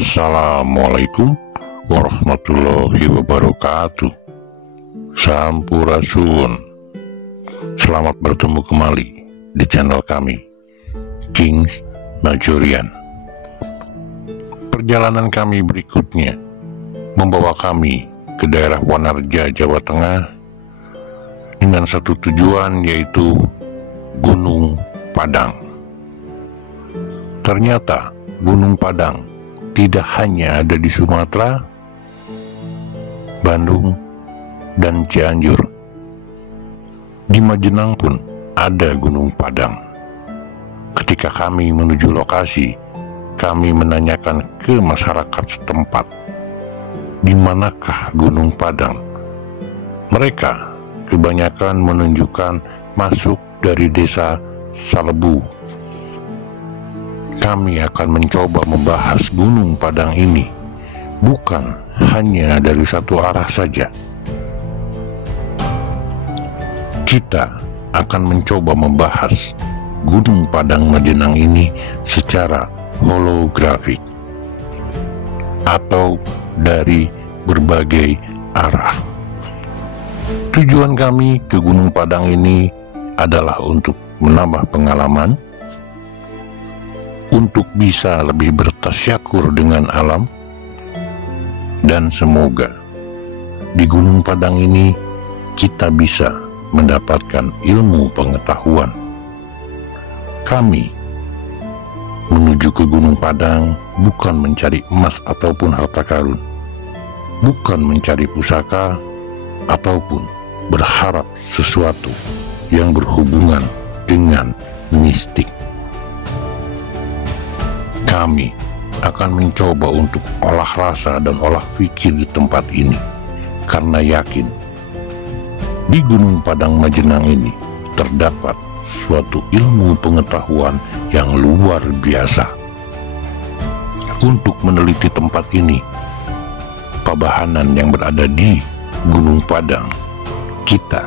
Assalamualaikum warahmatullahi wabarakatuh. Sampurasun. Selamat bertemu kembali di channel kami, Kings Majurian. Perjalanan kami berikutnya membawa kami ke daerah Wanarja, Jawa Tengah dengan satu tujuan, yaitu Gunung Padang. Ternyata Gunung Padang tidak hanya ada di Sumatera, Bandung, dan Cianjur. Di Majenang pun ada Gunung Padang. Ketika kami menuju lokasi, kami menanyakan ke masyarakat setempat, di manakah Gunung Padang? Mereka kebanyakan menunjukkan masuk dari desa Salebu. Kami akan mencoba membahas Gunung Padang ini bukan hanya dari satu arah saja. Kita akan mencoba membahas Gunung Padang Majenang ini secara holografik atau dari berbagai arah. Tujuan kami ke Gunung Padang ini adalah untuk menambah pengalaman, untuk bisa lebih bertasyakur dengan alam, dan semoga di Gunung Padang ini kita bisa mendapatkan ilmu pengetahuan. Kami menuju ke Gunung Padang bukan mencari emas ataupun harta karun, bukan mencari pusaka, ataupun berharap sesuatu yang berhubungan dengan mistik. Kami akan mencoba untuk olah rasa dan olah pikir di tempat ini, karena yakin di Gunung Padang Majenang ini terdapat suatu ilmu pengetahuan yang luar biasa. Untuk meneliti tempat ini, Pabahanan yang berada di Gunung Padang, kita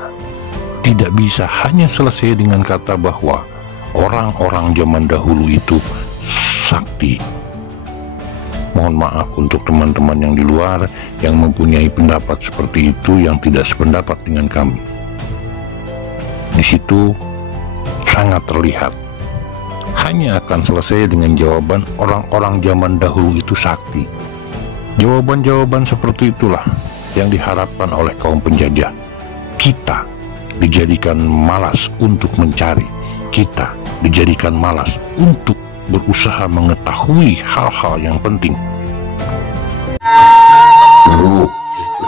tidak bisa hanya selesai dengan kata bahwa orang-orang zaman dahulu itu sakti. Mohon maaf untuk teman-teman yang di luar yang mempunyai pendapat seperti itu, yang tidak sependapat dengan kami. Di situ sangat terlihat hanya akan selesai dengan jawaban orang-orang zaman dahulu itu sakti. Jawaban-jawaban seperti itulah yang diharapkan oleh kaum penjajah. Kita dijadikan malas untuk mencari, kita dijadikan malas untuk berusaha mengetahui hal-hal yang penting.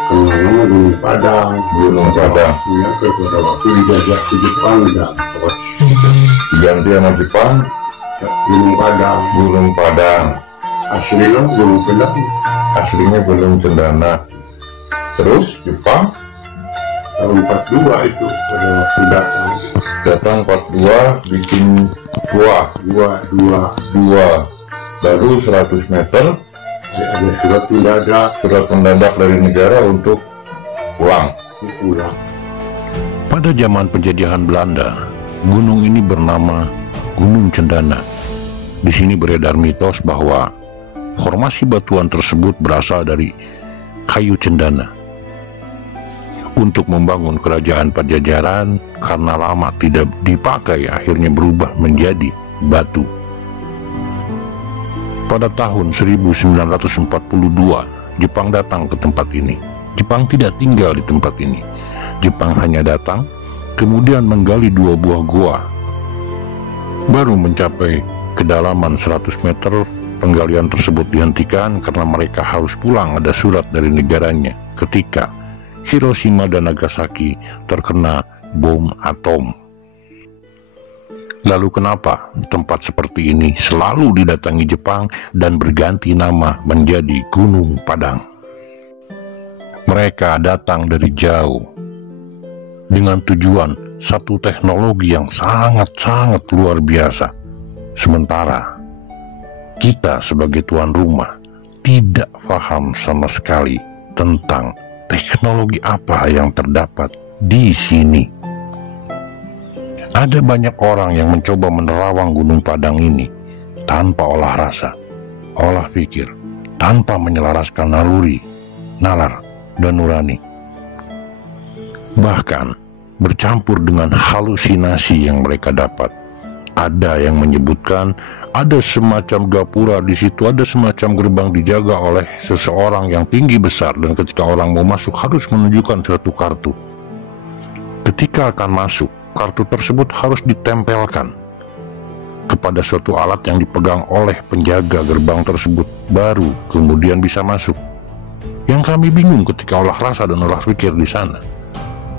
Gunung Padang, ya, pada waktu dijajah ke Jepang dan Diganti sama Jepang, Gunung Padang. Aslinya Gunung Padang. aslinya Gunung Cendana. Terus Jepang Tahun 42 itu pada waktu datang 42 bikin dua baru 100 meter ada surat mendadak dari negara untuk pulang. Pada zaman penjajahan Belanda, gunung ini bernama Gunung Cendana. Di sini beredar mitos bahwa formasi batuan tersebut berasal dari kayu cendana. Untuk membangun kerajaan Pajajaran, karena lama tidak dipakai, akhirnya berubah menjadi batu. Pada tahun 1942, Jepang datang ke tempat ini. Jepang tidak tinggal di tempat ini. Jepang hanya datang, kemudian menggali 2 buah gua. Baru mencapai kedalaman 100 meter, penggalian tersebut dihentikan karena mereka harus pulang. Ada surat dari negaranya ketika Hiroshima dan Nagasaki terkena bom atom. Lalu kenapa tempat seperti ini selalu didatangi Jepang dan berganti nama menjadi Gunung Padang? Mereka datang dari jauh dengan tujuan satu teknologi yang sangat-sangat luar biasa. Sementara kita sebagai tuan rumah tidak paham sama sekali tentang teknologi apa yang terdapat di sini. Ada banyak orang yang mencoba menerawang Gunung Padang ini tanpa olah rasa, olah pikir, tanpa menyelaraskan naluri, nalar, dan nurani. Bahkan bercampur dengan halusinasi yang mereka dapat. Ada yang menyebutkan ada semacam gapura di situ, ada semacam gerbang dijaga oleh seseorang yang tinggi besar, dan ketika orang mau masuk harus menunjukkan suatu kartu. Ketika akan masuk, kartu tersebut harus ditempelkan kepada suatu alat yang dipegang oleh penjaga gerbang tersebut, baru kemudian bisa masuk. Yang kami bingung ketika olah rasa dan olah pikir di sana,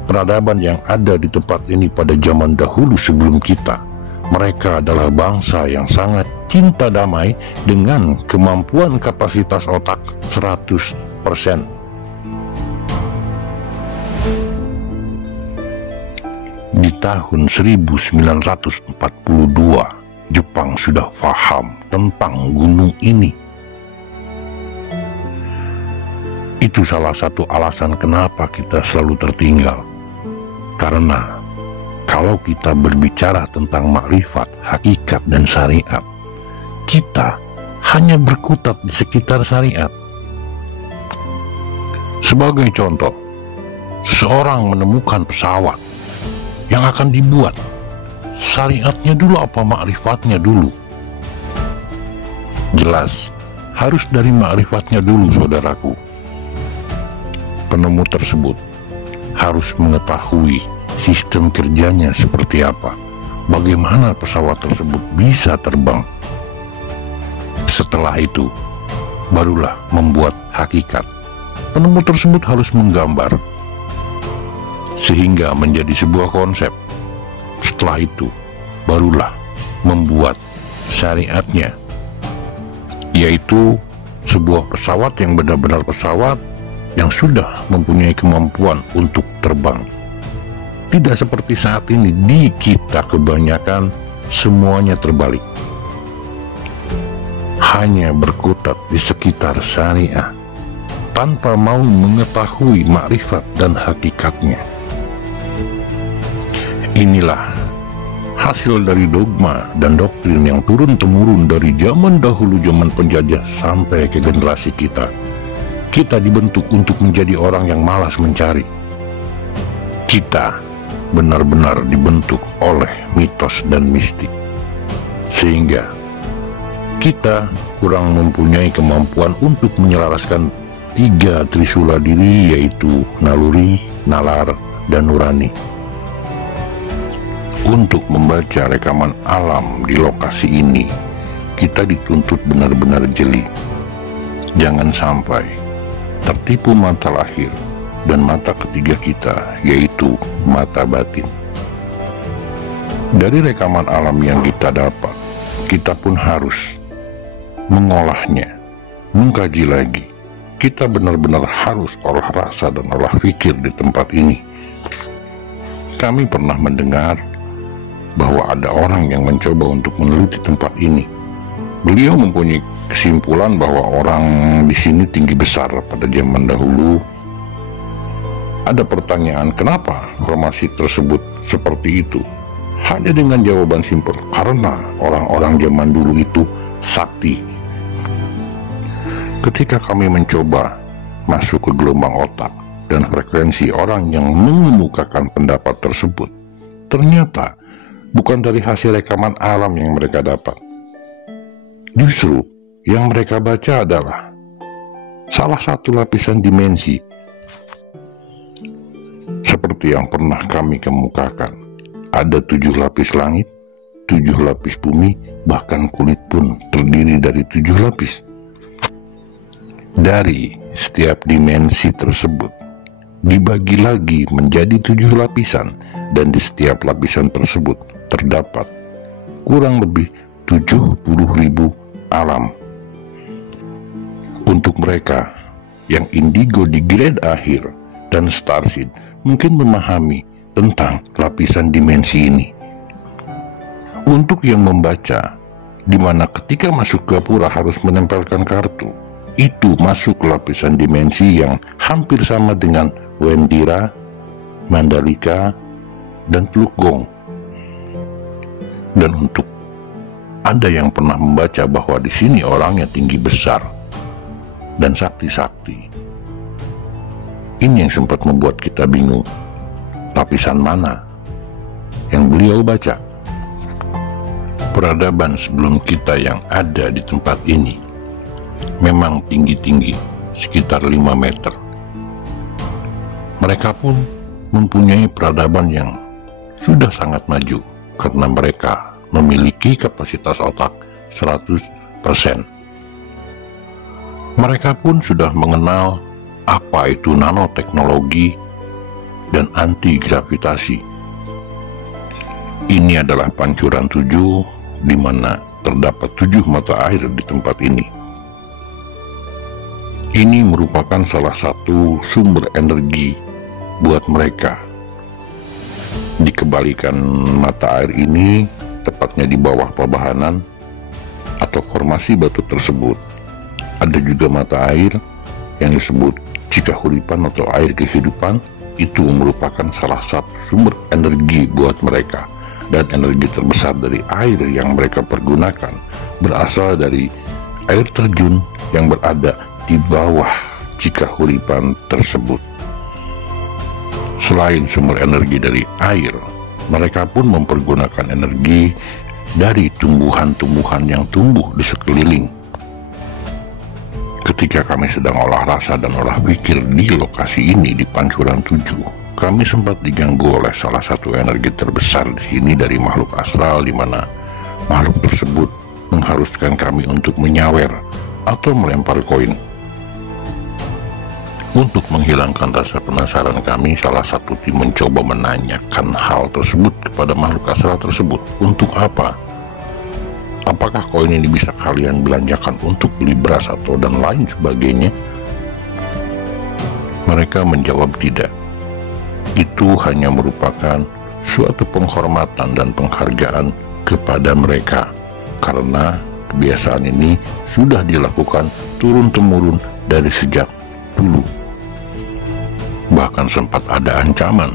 peradaban yang ada di tempat ini pada zaman dahulu sebelum kita, mereka adalah bangsa yang sangat cinta damai dengan kemampuan kapasitas otak 100%. Di tahun 1942, Jepang sudah paham tentang gunung ini. Itu salah satu alasan kenapa kita selalu tertinggal. Karena kalau kita berbicara tentang makrifat, hakikat, dan syariat, kita hanya berkutat di sekitar syariat. Sebagai contoh, seorang menemukan pesawat yang akan dibuat, syariatnya dulu apa makrifatnya dulu? Jelas, harus dari makrifatnya dulu, saudaraku. Penemu tersebut harus mengetahui sistem kerjanya seperti apa, bagaimana pesawat tersebut bisa terbang. Setelah itu, barulah membuat hakikat. Penemu tersebut harus menggambar, sehingga menjadi sebuah konsep. Setelah itu, barulah membuat syariatnya, yaitu sebuah pesawat yang benar-benar pesawat yang sudah mempunyai kemampuan untuk terbang. Tidak seperti saat ini di kita kebanyakan semuanya terbalik. Hanya berkutat di sekitar syariah tanpa mau mengetahui makrifat dan hakikatnya. Inilah hasil dari dogma dan doktrin yang turun-temurun dari zaman dahulu, zaman penjajah sampai ke generasi kita. Kita dibentuk untuk menjadi orang yang malas mencari. Kita benar-benar dibentuk oleh mitos dan mistik, sehingga kita kurang mempunyai kemampuan untuk menyelaraskan 3 trisula diri, yaitu naluri, nalar, dan nurani. Untuk membaca rekaman alam di lokasi ini, kita dituntut benar-benar jeli. Jangan sampai tertipu mata lahir dan mata ketiga kita, yaitu mata batin. Dari rekaman alam yang kita dapat, kita pun harus mengolahnya, mengkaji lagi. Kita benar-benar harus olah rasa dan olah pikir di tempat ini. Kami pernah mendengar bahwa ada orang yang mencoba untuk meneliti tempat ini. Beliau mempunyai kesimpulan bahwa orang di sini tinggi besar pada zaman dahulu. Ada pertanyaan, kenapa formasi tersebut seperti itu? Hanya dengan jawaban simpel, karena orang-orang zaman dulu itu sakti. Ketika kami mencoba masuk ke gelombang otak dan frekuensi orang yang mengemukakan pendapat tersebut, ternyata bukan dari hasil rekaman alam yang mereka dapat. Justru yang mereka baca adalah salah satu lapisan dimensi, seperti yang pernah kami kemukakan. Ada 7 lapis langit, 7 lapis bumi, bahkan kulit pun terdiri dari 7 lapis. Dari setiap dimensi tersebut dibagi lagi menjadi 7 lapisan, dan di setiap lapisan tersebut terdapat kurang lebih 70.000 alam. Untuk mereka yang indigo di grade akhir dan starseed mungkin memahami tentang lapisan dimensi ini. Untuk yang membaca, di mana ketika masuk ke pura harus menempelkan kartu, itu masuk lapisan dimensi yang hampir sama dengan Wendira, Mandalika, dan Teluk Gong. Dan untuk Anda yang pernah membaca bahwa di sini orangnya tinggi besar, dan sakti-sakti. Ini yang sempat membuat kita bingung, lapisan mana yang beliau baca. Peradaban sebelum kita yang ada di tempat ini memang tinggi-tinggi, sekitar 5 meter. Mereka pun mempunyai peradaban yang sudah sangat maju karena mereka memiliki kapasitas otak 100%. Mereka pun sudah mengenal apa itu nanoteknologi dan anti-gravitasi. Ini adalah pancuran 7, di mana terdapat 7 mata air di tempat ini. Ini merupakan salah satu sumber energi buat mereka. Di kebalikan mata air ini, tepatnya di bawah pebahanan atau formasi batu tersebut, ada juga mata air yang disebut Cikahuripan atau air kehidupan. Itu merupakan salah satu sumber energi buat mereka, dan energi terbesar dari air yang mereka pergunakan berasal dari air terjun yang berada di bawah Cikahuripan tersebut. Selain sumber energi dari air, mereka pun mempergunakan energi dari tumbuhan-tumbuhan yang tumbuh di sekeliling. Ketika kami sedang olah rasa dan olah pikir di lokasi ini di Pancuran 7, kami sempat diganggu oleh salah satu energi terbesar di sini dari makhluk astral, di mana makhluk tersebut mengharuskan kami untuk menyawer atau melempar koin. Untuk menghilangkan rasa penasaran kami, salah satu tim mencoba menanyakan hal tersebut kepada makhluk astral tersebut. Untuk apa? Apakah koin ini bisa kalian belanjakan untuk beli beras atau dan lain sebagainya? Mereka menjawab tidak. Itu hanya merupakan suatu penghormatan dan penghargaan kepada mereka, karena kebiasaan ini sudah dilakukan turun-temurun dari sejak dulu. Bahkan sempat ada ancaman,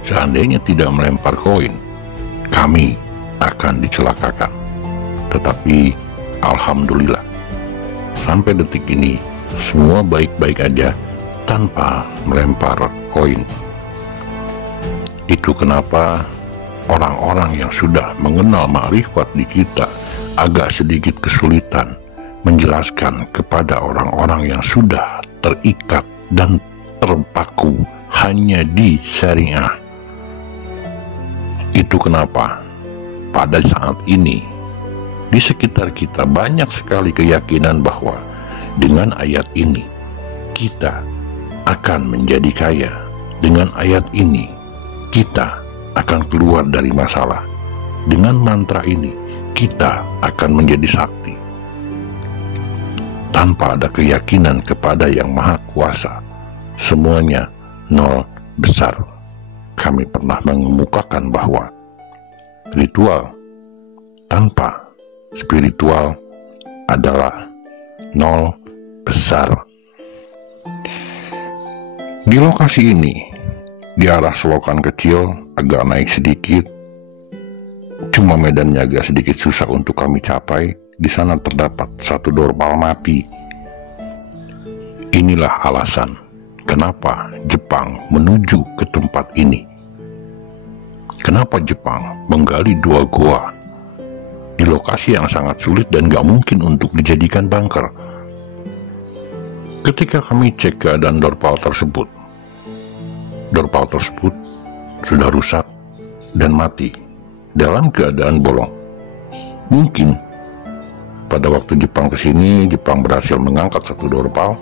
seandainya tidak melempar koin, kami akan dicelakakan. Tetapi alhamdulillah, sampai detik ini semua baik-baik aja tanpa melempar koin. Itu kenapa orang-orang yang sudah mengenal ma'rifat di kita agak sedikit kesulitan menjelaskan kepada orang-orang yang sudah terikat dan terpaku hanya di syariah. Itu kenapa pada saat ini di sekitar kita banyak sekali keyakinan bahwa dengan ayat ini kita akan menjadi kaya, dengan ayat ini kita akan keluar dari masalah, dengan mantra ini kita akan menjadi sakti. Tanpa ada keyakinan kepada Yang Maha Kuasa, semuanya nol besar. Kami pernah mengemukakan bahwa ritual tanpa spiritual adalah nol besar. Di lokasi ini, di arah selokan kecil agak naik sedikit, cuma medannya agak sedikit susah untuk kami capai. Di sana terdapat satu dorpal mati. Inilah alasan kenapa Jepang menuju ke tempat ini. Kenapa Jepang menggali 2 goa di lokasi yang sangat sulit dan gak mungkin untuk dijadikan bunker. Ketika kami cek keadaan dorpal tersebut sudah rusak dan mati dalam keadaan bolong. Mungkin pada waktu Jepang kesini, Jepang berhasil mengangkat 1 dorpal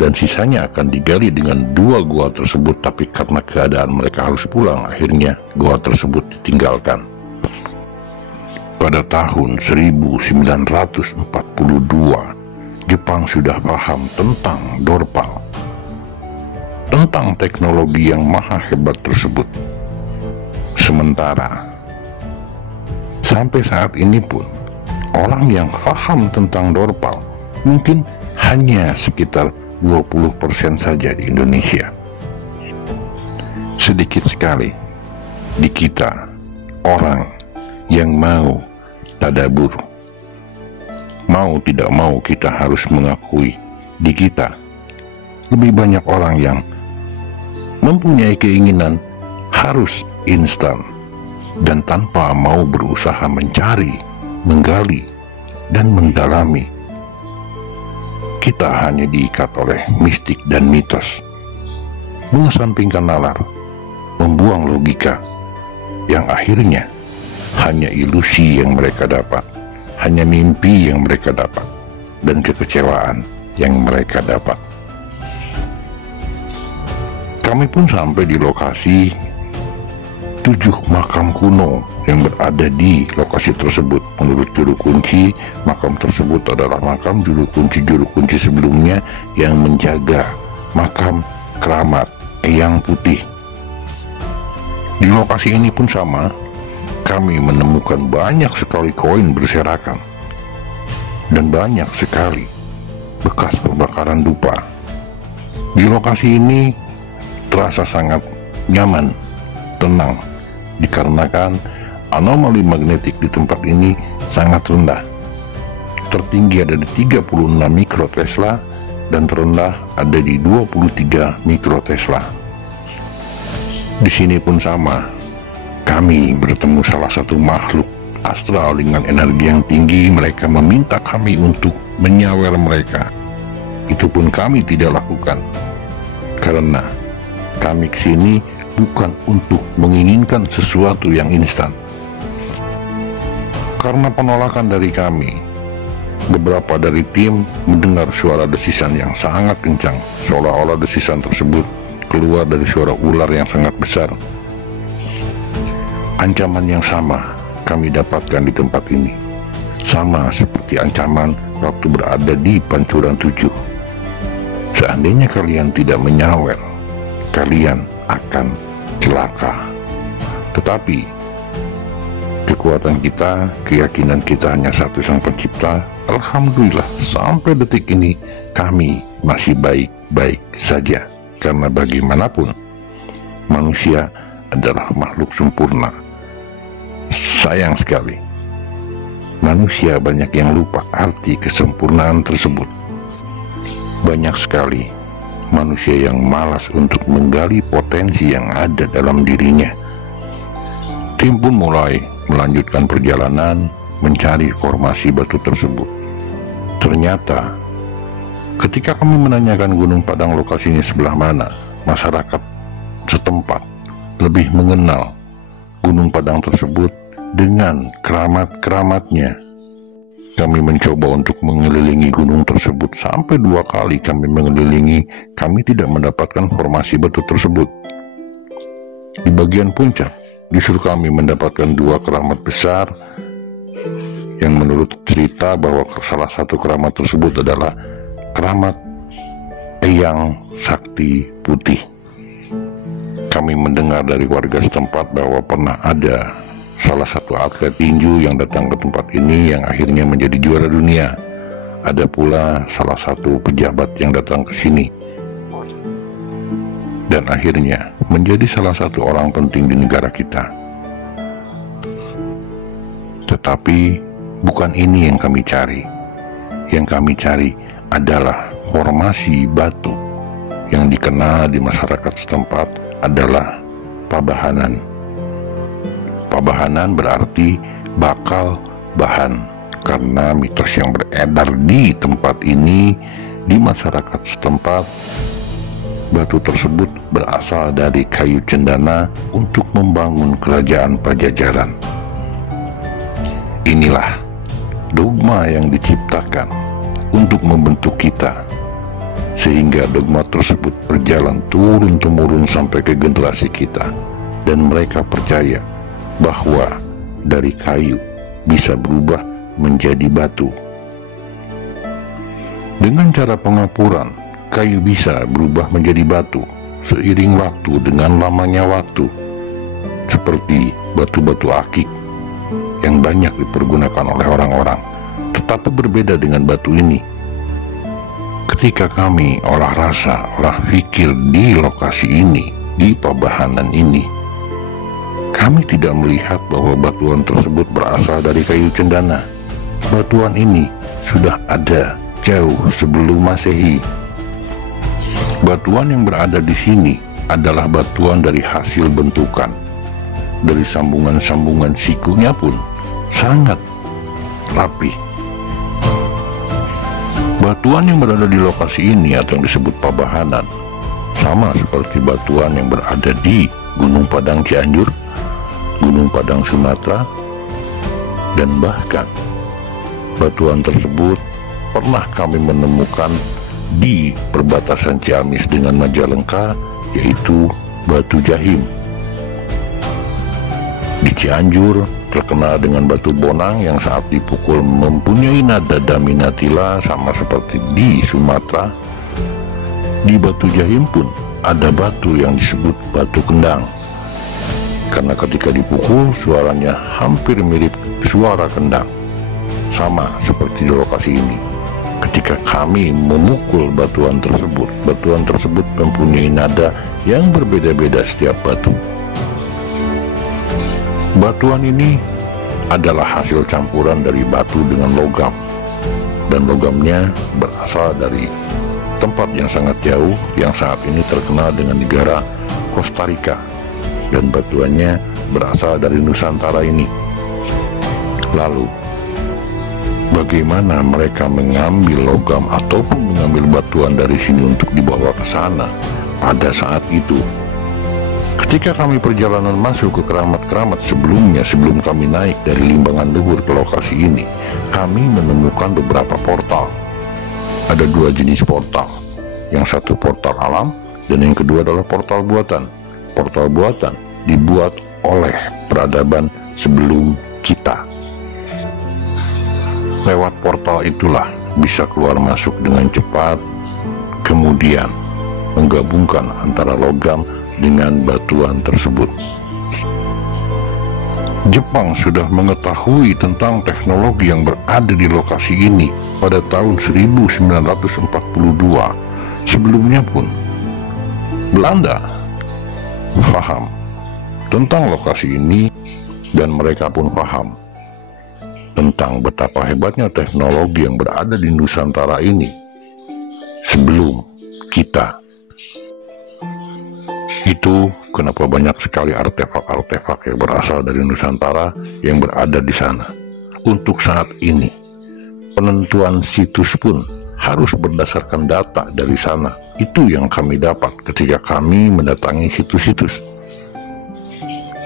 dan sisanya akan digali dengan 2 goa tersebut, tapi karena keadaan mereka harus pulang, akhirnya goa tersebut ditinggalkan. Pada tahun 1942, Jepang sudah paham tentang dorpal, tentang teknologi yang maha hebat tersebut. Sementara sampai saat ini pun, orang yang paham tentang dorpal mungkin hanya sekitar 20% saja di Indonesia. Sedikit sekali di kita orang yang mau tadabur. Mau tidak mau kita harus mengakui di kita lebih banyak orang yang mempunyai keinginan harus instan dan tanpa mau berusaha mencari, menggali, dan mendalami. Kita hanya diikat oleh mistik dan mitos, mengesampingkan nalar, membuang logika, yang akhirnya hanya ilusi yang mereka dapat, hanya mimpi yang mereka dapat, dan kekecewaan yang mereka dapat. Kami pun sampai di lokasi 7 makam kuno yang berada di lokasi tersebut. Menurut juru kunci, makam tersebut adalah makam juru kunci sebelumnya yang menjaga makam keramat Eyang Putih. Di lokasi ini pun sama, kami menemukan banyak sekali koin berserakan dan banyak sekali bekas perbakaran dupa. Di lokasi ini terasa sangat nyaman, tenang, dikarenakan anomali magnetik di tempat ini sangat rendah. Tertinggi ada di 36 mikrotesla dan terendah ada di 23 mikrotesla. Di sini pun sama, kami bertemu salah satu makhluk astral dengan energi yang tinggi. Mereka meminta kami untuk menyawer mereka. Itu pun kami tidak lakukan, karena kami kesini bukan untuk menginginkan sesuatu yang instan. Karena penolakan dari kami, beberapa dari tim mendengar suara desisan yang sangat kencang, seolah-olah desisan tersebut keluar dari suara ular yang sangat besar. Ancaman yang sama kami dapatkan di tempat ini, sama seperti ancaman waktu berada di Pancuran 7. Seandainya kalian tidak menyawer, kalian akan celaka. Tetapi kekuatan kita, keyakinan kita hanya satu Sang Pencipta. Alhamdulillah sampai detik ini kami masih baik-baik saja, karena bagaimanapun manusia adalah makhluk sempurna. Sayang sekali, manusia banyak yang lupa arti kesempurnaan tersebut. Banyak sekali manusia yang malas untuk menggali potensi yang ada dalam dirinya. Tim pun mulai melanjutkan perjalanan mencari formasi batu tersebut. Ternyata ketika kami menanyakan Gunung Padang lokasinya sebelah mana, masyarakat setempat lebih mengenal Gunung Padang tersebut dengan keramat-keramatnya. Kami mencoba untuk mengelilingi gunung tersebut sampai 2 kali kami mengelilingi, kami tidak mendapatkan formasi batu tersebut. Di bagian puncak justru kami mendapatkan 2 keramat besar, yang menurut cerita bahwa salah satu keramat tersebut adalah keramat Eyang Sakti Putih. Kami mendengar dari warga setempat bahwa pernah ada salah satu atlet tinju yang datang ke tempat ini yang akhirnya menjadi juara dunia. Ada pula salah satu pejabat yang datang ke sini dan akhirnya menjadi salah satu orang penting di negara kita. Tetapi bukan ini yang kami cari. Yang kami cari adalah formasi batu yang dikenal di masyarakat setempat adalah Pabahanan. Pabahanan berarti bakal bahan, karena mitos yang beredar di tempat ini, di masyarakat setempat, batu tersebut berasal dari kayu cendana untuk membangun kerajaan Pajajaran. Inilah dogma yang diciptakan untuk membentuk kita, sehingga dogma tersebut berjalan turun-temurun sampai ke generasi kita, dan mereka percaya bahwa dari kayu bisa berubah menjadi batu. Dengan cara pengapuran, kayu bisa berubah menjadi batu seiring waktu dengan lamanya waktu, seperti batu-batu akik yang banyak dipergunakan oleh orang-orang. Tetapi berbeda dengan batu ini. Ketika kami olah rasa, olah pikir di lokasi ini, di Pabahanan ini, kami tidak melihat bahwa batuan tersebut berasal dari kayu cendana. Batuan ini sudah ada jauh sebelum Masehi. Batuan yang berada di sini adalah batuan dari hasil bentukan. Dari sambungan-sambungan sikunya pun sangat rapi. Batuan yang berada di lokasi ini atau yang disebut Pabahanan sama seperti batuan yang berada di Gunung Padang Cianjur, Gunung Padang Sumatera, dan bahkan batuan tersebut pernah kami menemukan di perbatasan Ciamis dengan Majalengka, yaitu Batu Jahim. Di Cianjur terkenal dengan batu bonang yang saat dipukul mempunyai nada daminatila sama seperti di Sumatera. Di Batu Jahim pun ada batu yang disebut batu kendang, karena ketika dipukul suaranya hampir mirip suara kendang, sama seperti di lokasi ini. Ketika kami memukul batuan tersebut mempunyai nada yang berbeda-beda setiap batu. Batuan ini adalah hasil campuran dari batu dengan logam, dan logamnya berasal dari tempat yang sangat jauh yang saat ini terkenal dengan negara Costa Rica, dan batuannya berasal dari Nusantara ini. Lalu, bagaimana mereka mengambil logam ataupun mengambil batuan dari sini untuk dibawa ke sana pada saat itu? Ketika kami perjalanan masuk ke keramat-keramat sebelumnya, sebelum kami naik dari Limbangan Luhur ke lokasi ini, kami menemukan beberapa portal. Ada dua jenis portal, yang satu portal alam dan yang kedua adalah portal buatan. Portal buatan dibuat oleh peradaban sebelum kita. Lewat portal itulah bisa keluar masuk dengan cepat, kemudian menggabungkan antara logam dengan batuan tersebut. Jepang sudah mengetahui tentang teknologi yang berada di lokasi ini pada tahun 1942. Sebelumnya pun Belanda paham tentang lokasi ini, dan mereka pun paham tentang betapa hebatnya teknologi yang berada di Nusantara ini sebelum kita. Itu kenapa banyak sekali artefak-artefak yang berasal dari Nusantara yang berada di sana. Untuk saat ini, penentuan situs pun harus berdasarkan data dari sana. Itu yang kami dapat ketika kami mendatangi situs-situs.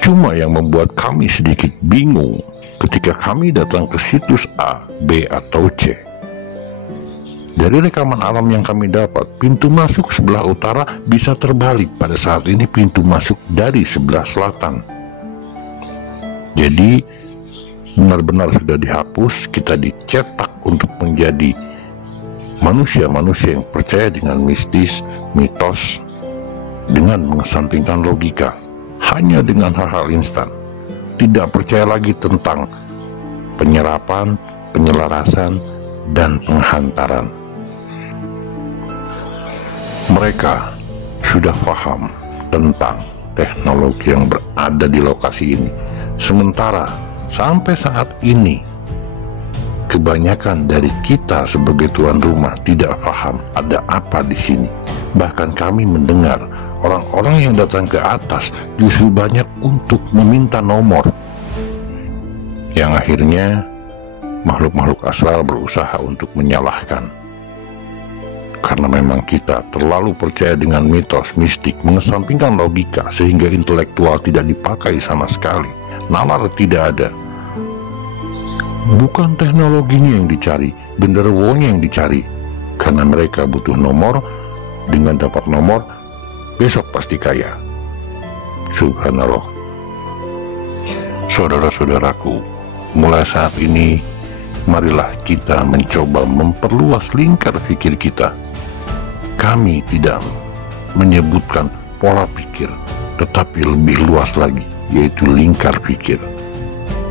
Cuma yang membuat kami sedikit bingung ketika kami datang ke situs A, B, atau C. Dari rekaman alam yang kami dapat, pintu masuk sebelah utara bisa terbalik pada saat ini pintu masuk dari sebelah selatan. Jadi benar-benar sudah dihapus, kita dicetak untuk menjadi manusia-manusia yang percaya dengan mistis, mitos, dengan mengesampingkan logika, hanya dengan hal-hal instan. Tidak percaya lagi tentang penyerapan, penyelarasan, dan penghantaran. Mereka sudah paham tentang teknologi yang berada di lokasi ini. Sementara sampai saat ini, kebanyakan dari kita sebagai tuan rumah tidak paham ada apa di sini. Bahkan kami mendengar orang-orang yang datang ke atas justru banyak untuk meminta nomor, yang akhirnya makhluk-makhluk astral berusaha untuk menyalahkan. Karena memang kita terlalu percaya dengan mitos, mistik, mengesampingkan logika, sehingga intelektual tidak dipakai sama sekali. Nalar tidak ada. Bukan teknologinya yang dicari, genderuwonya yang dicari. Karena mereka butuh nomor, dengan dapat nomor, besok pasti kaya. Subhanallah. Saudara-saudaraku, mulai saat ini, marilah kita mencoba memperluas lingkar pikir kita. Kami tidak menyebutkan pola pikir, tetapi lebih luas lagi, yaitu lingkar pikir.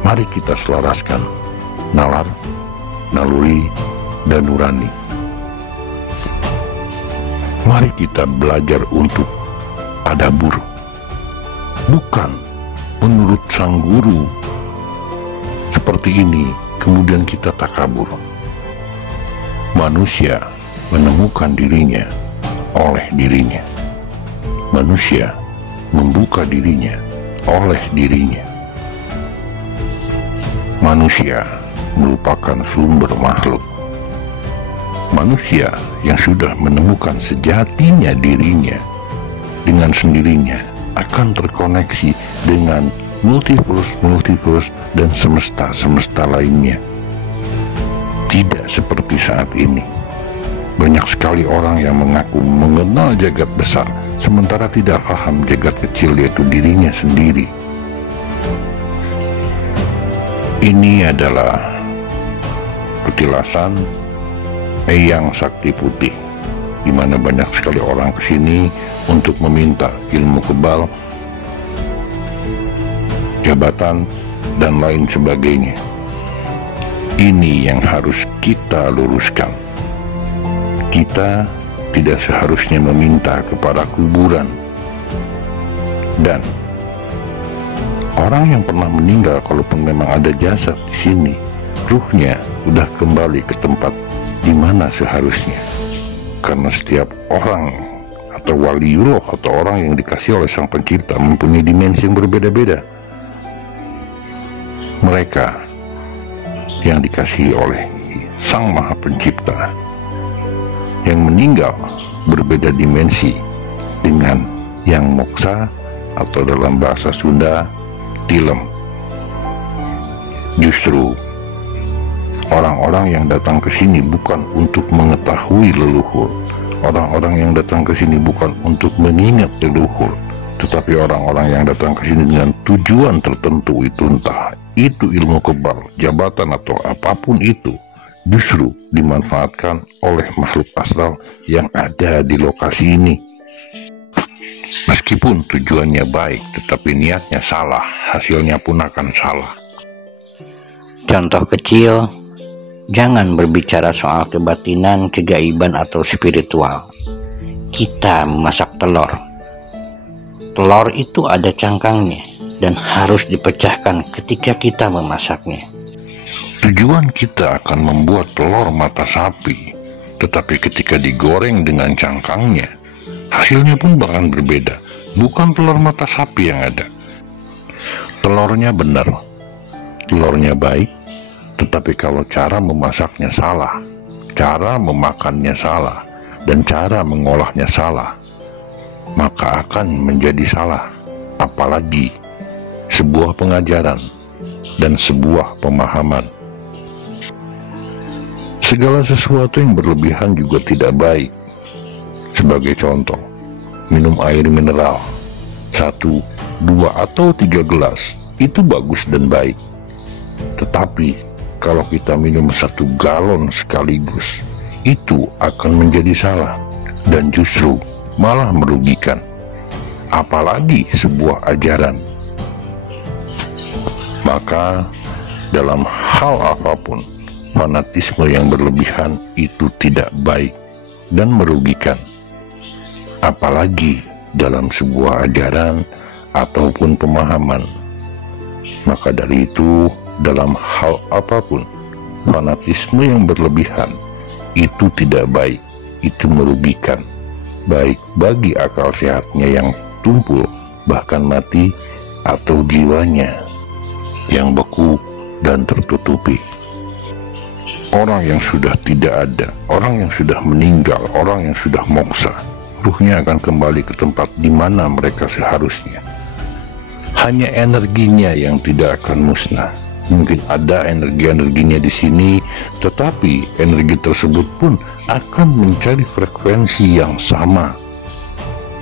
Mari kita selaraskan nalar, naluri, dan nurani. Mari kita belajar untuk tadabbur, bukan menurut sang guru seperti ini kemudian kita takabur. Manusia menemukan dirinya oleh dirinya. Manusia membuka dirinya oleh dirinya. Manusia merupakan sumber makhluk. Manusia yang sudah menemukan sejatinya dirinya dengan sendirinya akan terkoneksi dengan multiverse dan semesta lainnya. Tidak seperti saat ini. Banyak sekali orang yang mengaku mengenal jagat besar, sementara tidak paham jagat kecil, yaitu dirinya sendiri. Ini adalah petilasan Eyang Sakti Putih, di mana banyak sekali orang kesini untuk meminta ilmu kebal, jabatan, dan lain sebagainya. Ini yang harus kita luruskan. Kita tidak seharusnya meminta kepada kuburan. Dan orang yang pernah meninggal, kalaupun memang ada jasad di sini, ruhnya udah kembali ke tempat di mana seharusnya. Karena setiap orang atau waliullah atau orang yang dikasih oleh Sang Pencipta mempunyai dimensi yang berbeda-beda. Mereka yang dikasihi oleh Sang Maha Pencipta yang meninggal berbeda dimensi dengan yang moksa atau dalam bahasa Sunda tilem. Justru orang-orang yang datang ke sini bukan untuk mengetahui leluhur. Orang-orang yang datang ke sini bukan untuk mengingat leluhur, tetapi orang-orang yang datang ke sini dengan tujuan tertentu, itu entah itu ilmu kebal, jabatan, atau apapun itu, justru dimanfaatkan oleh makhluk astral yang ada di lokasi ini. Meskipun tujuannya baik, tetapi niatnya salah, hasilnya pun akan salah. Contoh kecil, jangan berbicara soal kebatinan, kegaiban, atau spiritual. Kita memasak telur. Telur itu ada cangkangnya dan harus dipecahkan ketika kita memasaknya. Tujuan kita akan membuat telur mata sapi, tetapi ketika digoreng dengan cangkangnya, hasilnya pun bahkan berbeda. Bukan telur mata sapi yang ada. Telurnya benar, telurnya baik, tetapi kalau cara memasaknya salah, cara memakannya salah, dan cara mengolahnya salah, maka akan menjadi salah. Apalagi sebuah pengajaran dan sebuah pemahaman. Segala sesuatu yang berlebihan juga tidak baik. Sebagai contoh, minum air mineral 1, 2, atau 3 gelas itu bagus dan baik. Tetapi kalau kita minum 1 galon sekaligus, itu akan menjadi salah dan justru malah merugikan. Apalagi sebuah ajaran. Maka dalam hal apapun, fanatisme yang berlebihan itu tidak baik dan merugikan. Apalagi dalam sebuah ajaran ataupun pemahaman. Maka dari itu, dalam hal apapun, fanatisme yang berlebihan itu tidak baik, itu merugikan, baik bagi akal sehatnya yang tumpul, bahkan mati, atau jiwanya yang beku dan tertutupi. Orang yang sudah tidak ada, orang yang sudah meninggal, orang yang sudah moksa, ruhnya akan kembali ke tempat di mana mereka seharusnya. Hanya energinya yang tidak akan musnah. Mungkin ada energi-energinya di sini, tetapi energi tersebut pun akan mencari frekuensi yang sama,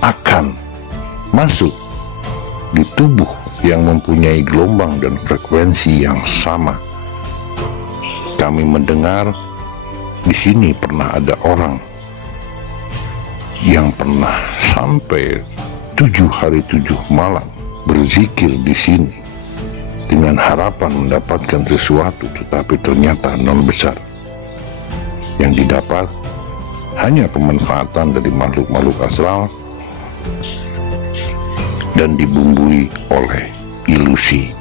akan masuk di tubuh yang mempunyai gelombang dan frekuensi yang sama. Kami mendengar di sini pernah ada orang yang pernah sampai 7 hari 7 malam berzikir di sini dengan harapan mendapatkan sesuatu, tetapi ternyata non besar. Yang didapat hanya pemanfaatan dari makhluk-makhluk astral dan dibumbui oleh ilusi.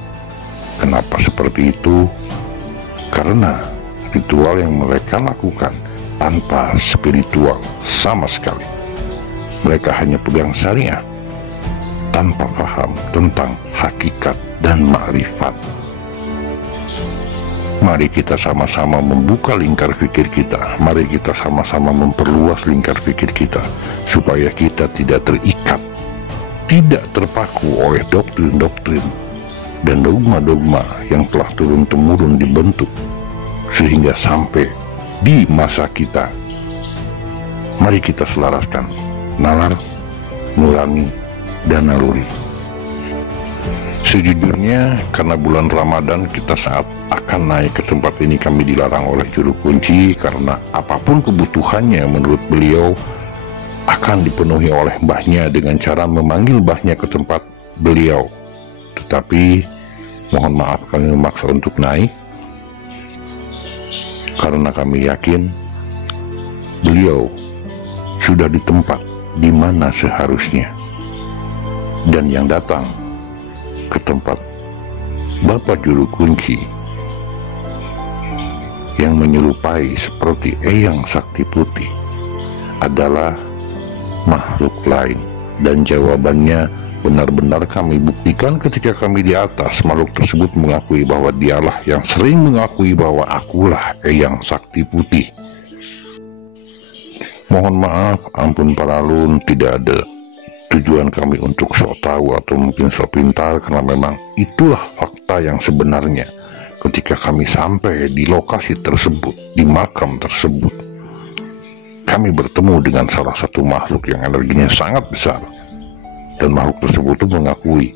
Kenapa seperti itu? Karena ritual yang mereka lakukan tanpa spiritual sama sekali. Mereka hanya pegang syariah tanpa paham tentang hakikat dan makrifat. Mari kita sama-sama membuka lingkar pikir kita. Mari kita sama-sama memperluas lingkar pikir kita, supaya kita tidak terikat, tidak terpaku oleh doktrin-doktrin dan dogma-dogma yang telah turun-temurun dibentuk, sehingga sampai di masa kita. Mari kita selaraskan nalar, nurani, dan naluri. Sejujurnya, karena bulan Ramadan kita saat akan naik ke tempat ini, kami dilarang oleh juru kunci, karena apapun kebutuhannya menurut beliau akan dipenuhi oleh mbahnya dengan cara memanggil mbahnya ke tempat beliau. Tetapi mohon maaf, kami memaksa untuk naik karena kami yakin beliau sudah di tempat di mana seharusnya, dan yang datang ke tempat Bapak Juru Kunci yang menyerupai seperti Eyang Sakti Putih adalah makhluk lain, dan jawabannya benar-benar kami buktikan ketika kami di atas. Makhluk tersebut mengakui bahwa dialah yang sering mengakui bahwa akulah Eyang Sakti Putih. Mohon maaf, ampun paralun, tidak ada tujuan kami untuk sok tahu atau mungkin sok pintar, karena memang itulah fakta yang sebenarnya. Ketika kami sampai di lokasi tersebut, di makam tersebut, kami bertemu dengan salah satu makhluk yang energinya sangat besar, dan makhluk tersebut itu mengakui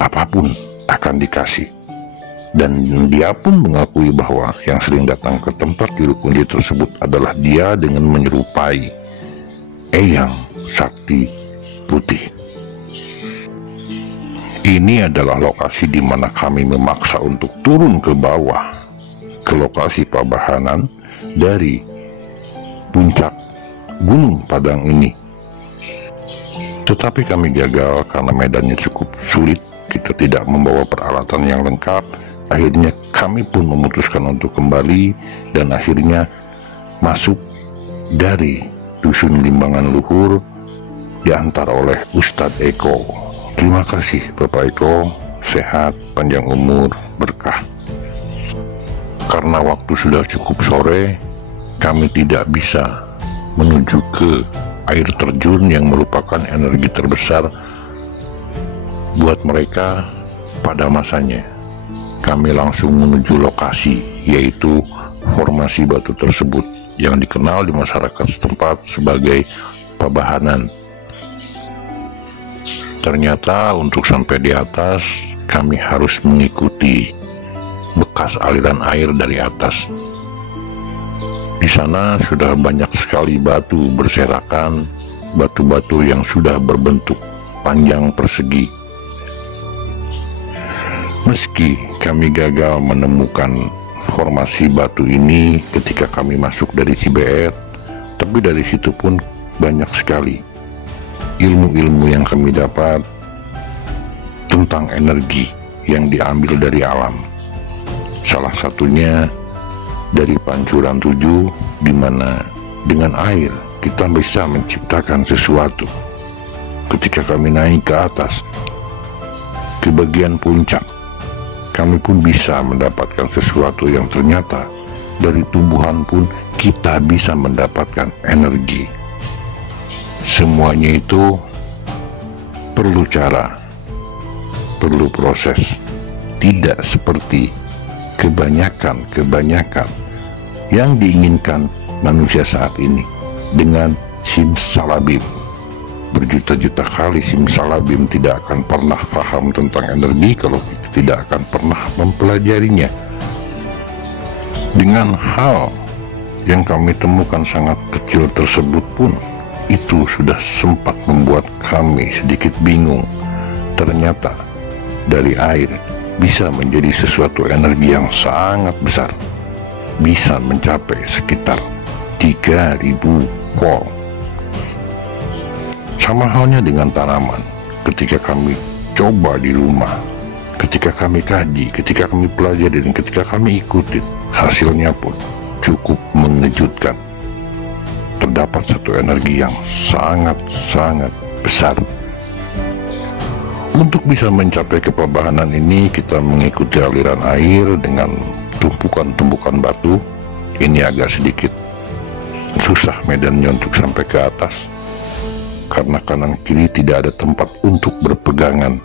apapun akan dikasih, dan dia pun mengakui bahwa yang sering datang ke tempat juru kunci tersebut adalah dia dengan menyerupai Eyang Sakti Putih. Ini adalah lokasi di mana kami memaksa untuk turun ke bawah, ke lokasi Pabahanan dari puncak Gunung Padang ini. Tetapi kami gagal karena medannya cukup sulit, kita tidak membawa peralatan yang lengkap. Akhirnya kami pun memutuskan untuk kembali, dan akhirnya masuk dari Dusun Limbangan Luhur diantar oleh Ustadz Eko. Terima kasih Bapak Eko, sehat, panjang umur, berkah. Karena waktu sudah cukup sore, kami tidak bisa menuju ke air terjun yang merupakan energi terbesar buat mereka pada masanya. Kami langsung menuju lokasi, yaitu formasi batu tersebut yang dikenal di masyarakat setempat sebagai Pabahanan. Ternyata untuk sampai di atas, kami harus mengikuti bekas aliran air dari atas. Di sana sudah banyak sekali batu berserakan, batu-batu yang sudah berbentuk panjang persegi. Meski kami gagal menemukan formasi batu ini ketika kami masuk dari Cibeet, tapi dari situ pun banyak sekali ilmu-ilmu yang kami dapat tentang energi yang diambil dari alam. Salah satunya dari pancuran 7, di mana dengan air kita bisa menciptakan sesuatu. Ketika kami naik ke atas, ke bagian puncak, kami pun bisa mendapatkan sesuatu yang ternyata dari tumbuhan pun kita bisa mendapatkan energi. Semuanya itu perlu cara, perlu proses, tidak seperti kebanyakan yang diinginkan manusia saat ini dengan simsalabim. Berjuta-juta kali simsalabim tidak akan pernah paham tentang energi kalau kita tidak akan pernah mempelajarinya. Dengan hal yang kami temukan sangat kecil tersebut pun, itu sudah sempat membuat kami sedikit bingung. Ternyata dari air bisa menjadi sesuatu energi yang sangat besar, bisa mencapai sekitar 3000 volt. Sama halnya dengan tanaman, ketika kami coba di rumah, ketika kami kaji, ketika kami pelajari, dan ketika kami ikuti, hasilnya pun cukup mengejutkan. Terdapat satu energi yang sangat-sangat besar. Untuk bisa mencapai kepabahanan ini, kita mengikuti aliran air dengan tumpukan-tumpukan batu. Ini agak sedikit susah medannya untuk sampai ke atas, karena kanan kiri tidak ada tempat untuk berpegangan.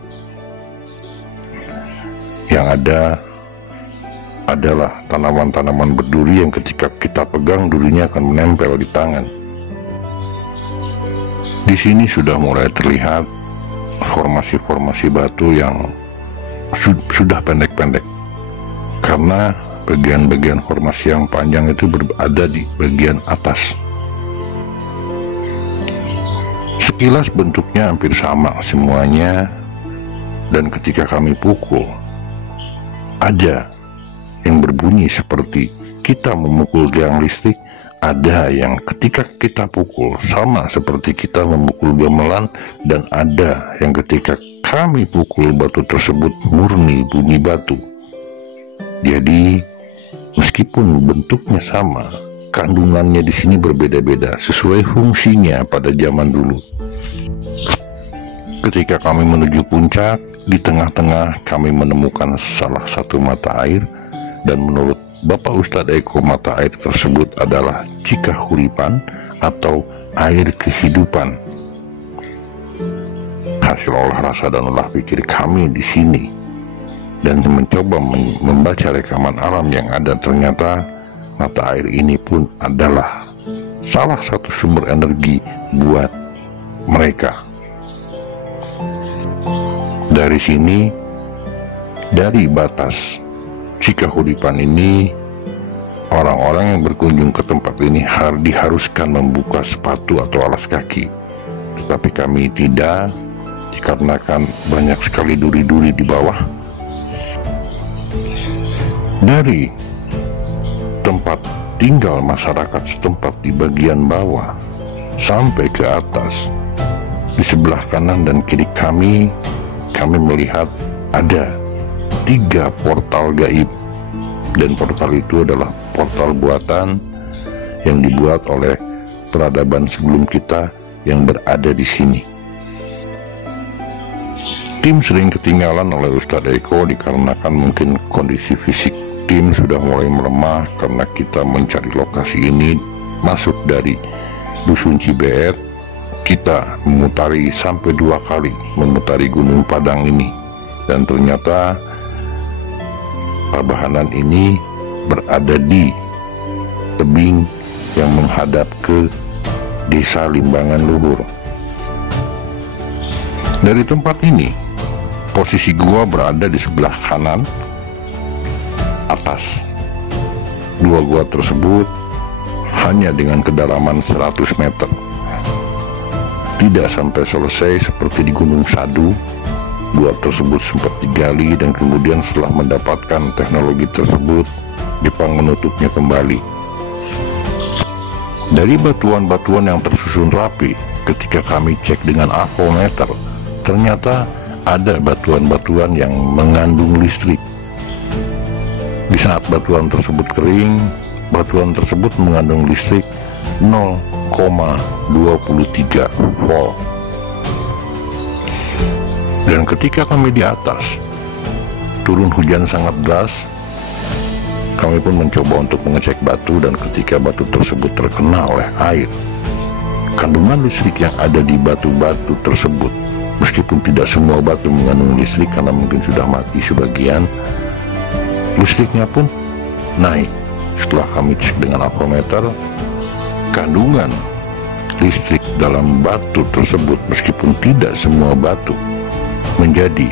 Yang ada adalah tanaman-tanaman berduri yang ketika kita pegang, durinya akan menempel di tangan. Di sini sudah mulai terlihat formasi-formasi batu yang sudah pendek-pendek, karena bagian-bagian formasi yang panjang itu berada di bagian atas. Sekilas bentuknya hampir sama semuanya, dan ketika kami pukul, ada yang berbunyi seperti kita memukul tiang listrik, ada yang ketika kita pukul sama seperti kita memukul gamelan, dan ada yang ketika kami pukul batu tersebut murni bunyi batu. Jadi meskipun bentuknya sama, kandungannya di sini berbeda-beda sesuai fungsinya pada zaman dulu. Ketika kami menuju puncak, di tengah-tengah kami menemukan salah satu mata air, dan menurut Bapak Ustadz Eko, mata air tersebut adalah Cikahuripan atau air kehidupan. Hasil olah rasa dan olah pikir kami di sini dan mencoba membaca rekaman alam yang ada, ternyata mata air ini pun adalah salah satu sumber energi buat mereka. Dari sini, dari batas Cikahuripan ini, orang-orang yang berkunjung ke tempat ini diharuskan membuka sepatu atau alas kaki. Tetapi kami tidak, dikarenakan banyak sekali duri-duri di bawah. Dari tempat tinggal masyarakat setempat di bagian bawah sampai ke atas, di sebelah kanan dan kiri kami melihat ada 3 portal gaib, dan portal itu adalah portal buatan yang dibuat oleh peradaban sebelum kita yang berada di sini. Tim sering ketinggalan oleh Ustadz Eko dikarenakan mungkin kondisi fisik tim sudah mulai melemah, karena kita mencari lokasi ini masuk dari Dusun Cibeet. Kita memutari sampai 2 kali memutari Gunung Padang ini, dan ternyata pabahanan ini berada di tebing yang menghadap ke Desa Limbangan Luhur. Dari tempat ini, posisi gua berada di sebelah kanan atas. 2 gua tersebut hanya dengan kedalaman 100 meter. Tidak sampai selesai seperti di Gunung Sadu. Gua tersebut sempat digali, dan kemudian setelah mendapatkan teknologi tersebut, Jepang menutupnya kembali. Dari batuan-batuan yang tersusun rapi, ketika kami cek dengan avometer, ternyata ada batuan-batuan yang mengandung listrik. Di saat batuan tersebut kering, batuan tersebut mengandung listrik 0,23 volt. Dan ketika kami di atas, turun hujan sangat deras, kami pun mencoba untuk mengecek batu, dan ketika batu tersebut terkena oleh air, kandungan listrik yang ada di batu-batu tersebut, meskipun tidak semua batu mengandung listrik karena mungkin sudah mati sebagian, listriknya pun naik. Setelah kami cek dengan avometer, kandungan listrik dalam batu tersebut, meskipun tidak semua batu, menjadi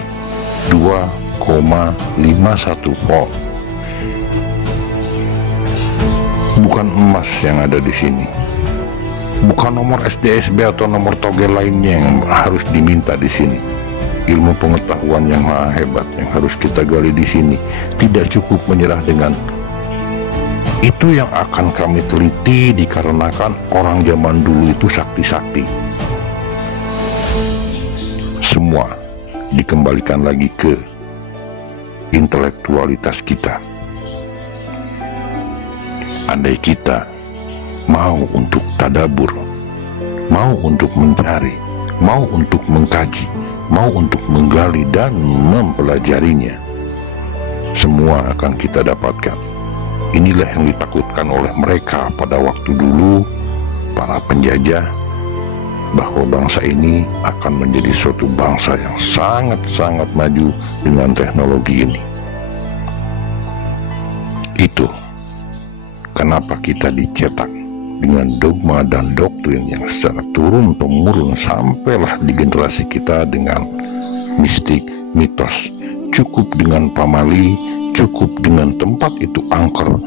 2,51 volt. Bukan emas yang ada di sini, bukan nomor SDSB atau nomor togel lainnya yang harus diminta di sini. Ilmu pengetahuan yang maha hebat yang harus kita gali di sini. Tidak cukup menyerah dengan itu yang akan kami teliti, dikarenakan orang zaman dulu itu sakti-sakti. Semua dikembalikan lagi ke intelektualitas kita. Andai kita mau untuk tadabur, mau untuk mencari, mau untuk mengkaji, mau untuk menggali dan mempelajarinya, semua akan kita dapatkan. Inilah yang ditakutkan oleh mereka pada waktu dulu, para penjajah, bahwa bangsa ini akan menjadi suatu bangsa yang sangat-sangat maju dengan teknologi ini. Itu kenapa kita dicetak dengan dogma dan doktrin yang secara turun-temurun sampailah di generasi kita dengan mistik, mitos. Cukup dengan pamali, cukup dengan tempat itu angker,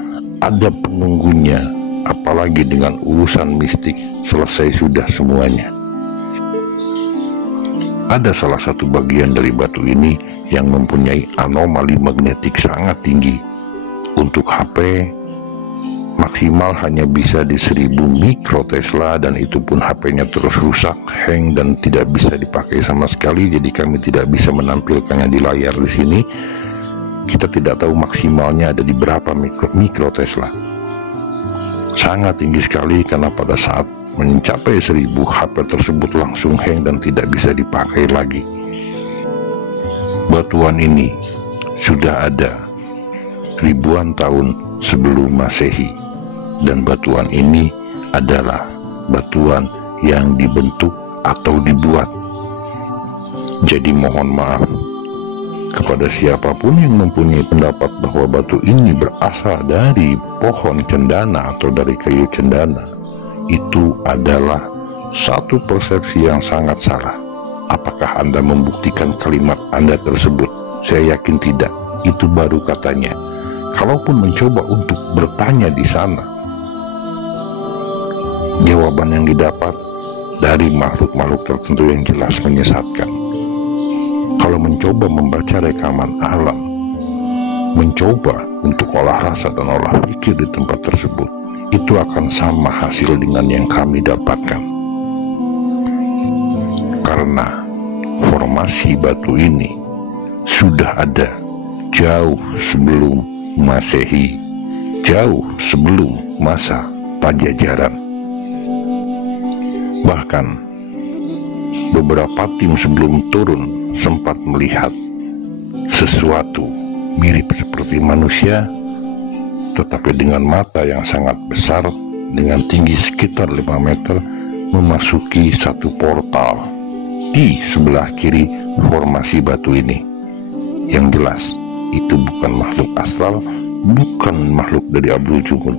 ada penunggunya, apalagi dengan urusan mistik, selesai sudah semuanya. Ada salah satu bagian dari batu ini yang mempunyai anomali magnetik sangat tinggi. Untuk HP maksimal hanya bisa di 1000 mikrotesla, dan itu pun HP-nya terus rusak, hang, dan tidak bisa dipakai sama sekali. Jadi kami tidak bisa menampilkannya di layar di sini. Kita tidak tahu maksimalnya ada di berapa mikrotesla. Sangat tinggi sekali, karena pada saat mencapai 1000, HP tersebut langsung hang dan tidak bisa dipakai lagi. Batuan ini sudah ada ribuan tahun sebelum Masehi, dan batuan ini adalah batuan yang dibentuk atau dibuat. Jadi mohon maaf kepada siapapun yang mempunyai pendapat bahwa batu ini berasal dari pohon cendana atau dari kayu cendana. Itu adalah satu persepsi yang sangat salah. Apakah Anda membuktikan kalimat Anda tersebut? Saya yakin tidak. Itu baru katanya. Kalaupun mencoba untuk bertanya di sana, jawaban yang didapat dari makhluk-makhluk tertentu yang jelas menyesatkan. Kalau mencoba membaca rekaman alam, mencoba untuk olah rasa dan olah pikir di tempat tersebut, itu akan sama hasil dengan yang kami dapatkan. Karena formasi batu ini sudah ada jauh sebelum Masehi, jauh sebelum masa Pajajaran. Bahkan beberapa tim sebelum turun sempat melihat sesuatu mirip seperti manusia, tetapi dengan mata yang sangat besar, dengan tinggi sekitar 5 meter, memasuki satu portal di sebelah kiri formasi batu ini. Yang jelas itu bukan makhluk astral, bukan makhluk dari Abdul Jumud,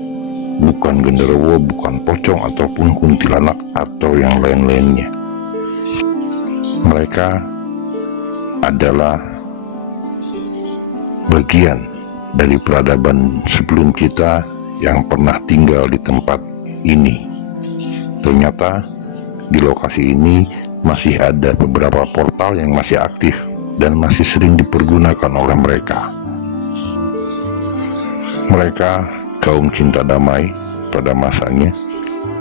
bukan genderuwo, bukan pocong ataupun kuntilanak atau yang lain-lainnya. Mereka adalah bagian dari peradaban sebelum kita yang pernah tinggal di tempat ini. Ternyata di lokasi ini masih ada beberapa portal yang masih aktif dan masih sering dipergunakan oleh mereka. Mereka kaum cinta damai pada masanya.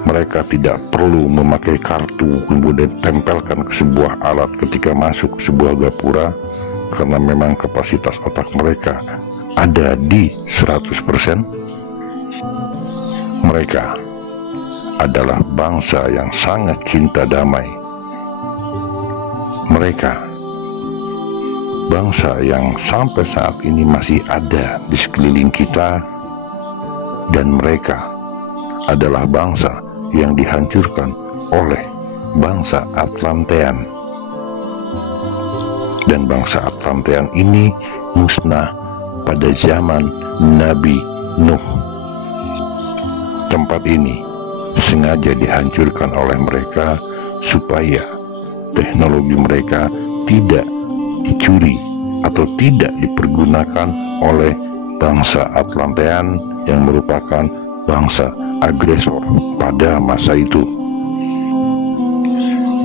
Mereka tidak perlu memakai kartu kemudian tempelkan ke sebuah alat ketika masuk ke sebuah gapura, karena memang kapasitas otak mereka ada di 100%. Mereka adalah bangsa yang sangat cinta damai. Mereka bangsa yang sampai saat ini masih ada di sekeliling kita, dan mereka adalah bangsa yang dihancurkan oleh bangsa Atlantean. Dan bangsa Atlantean ini musnah pada zaman Nabi Nuh. Tempat ini sengaja dihancurkan oleh mereka supaya teknologi mereka tidak dicuri atau tidak dipergunakan oleh bangsa Atlantean yang merupakan bangsa agresor pada masa itu.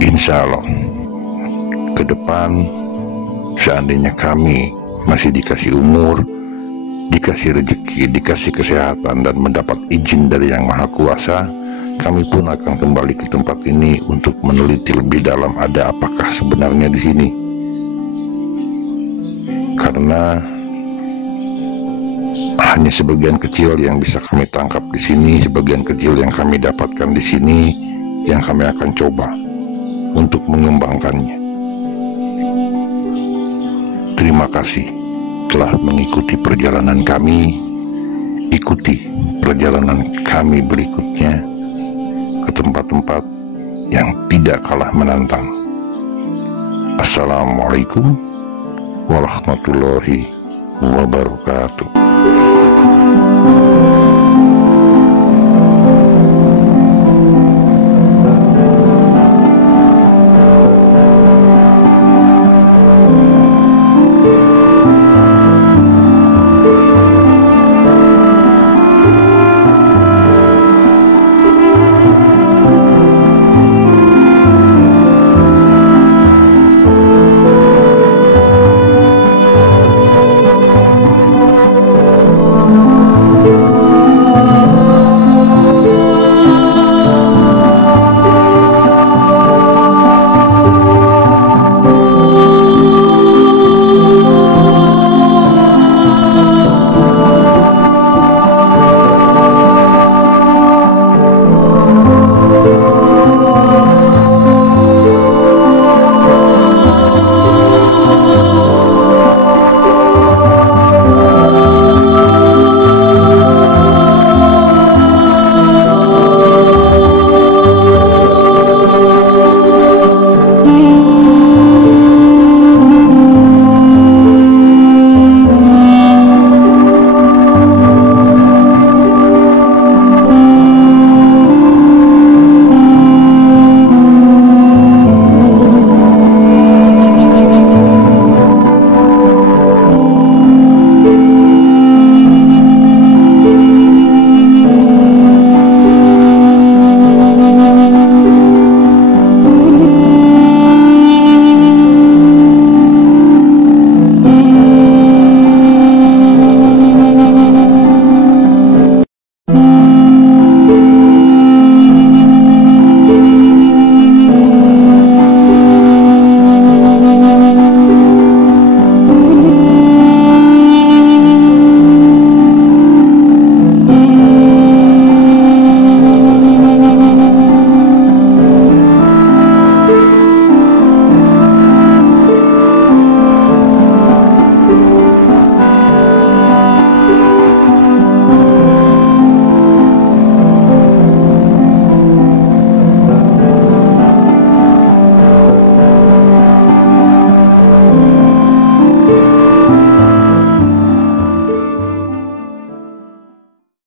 Insya Allah ke depan, seandainya kami masih dikasih umur, dikasih rezeki, dikasih kesehatan, dan mendapat izin dari Yang Maha Kuasa, kami pun akan kembali ke tempat ini untuk meneliti lebih dalam ada apakah sebenarnya di sini. Karena hanya sebagian kecil yang bisa kami tangkap di sini, sebagian kecil yang kami dapatkan di sini, yang kami akan coba untuk mengembangkannya. Terima kasih telah mengikuti perjalanan kami. Ikuti perjalanan kami berikutnya ke tempat-tempat yang tidak kalah menantang. Assalamualaikum warahmatullahi wabarakatuh.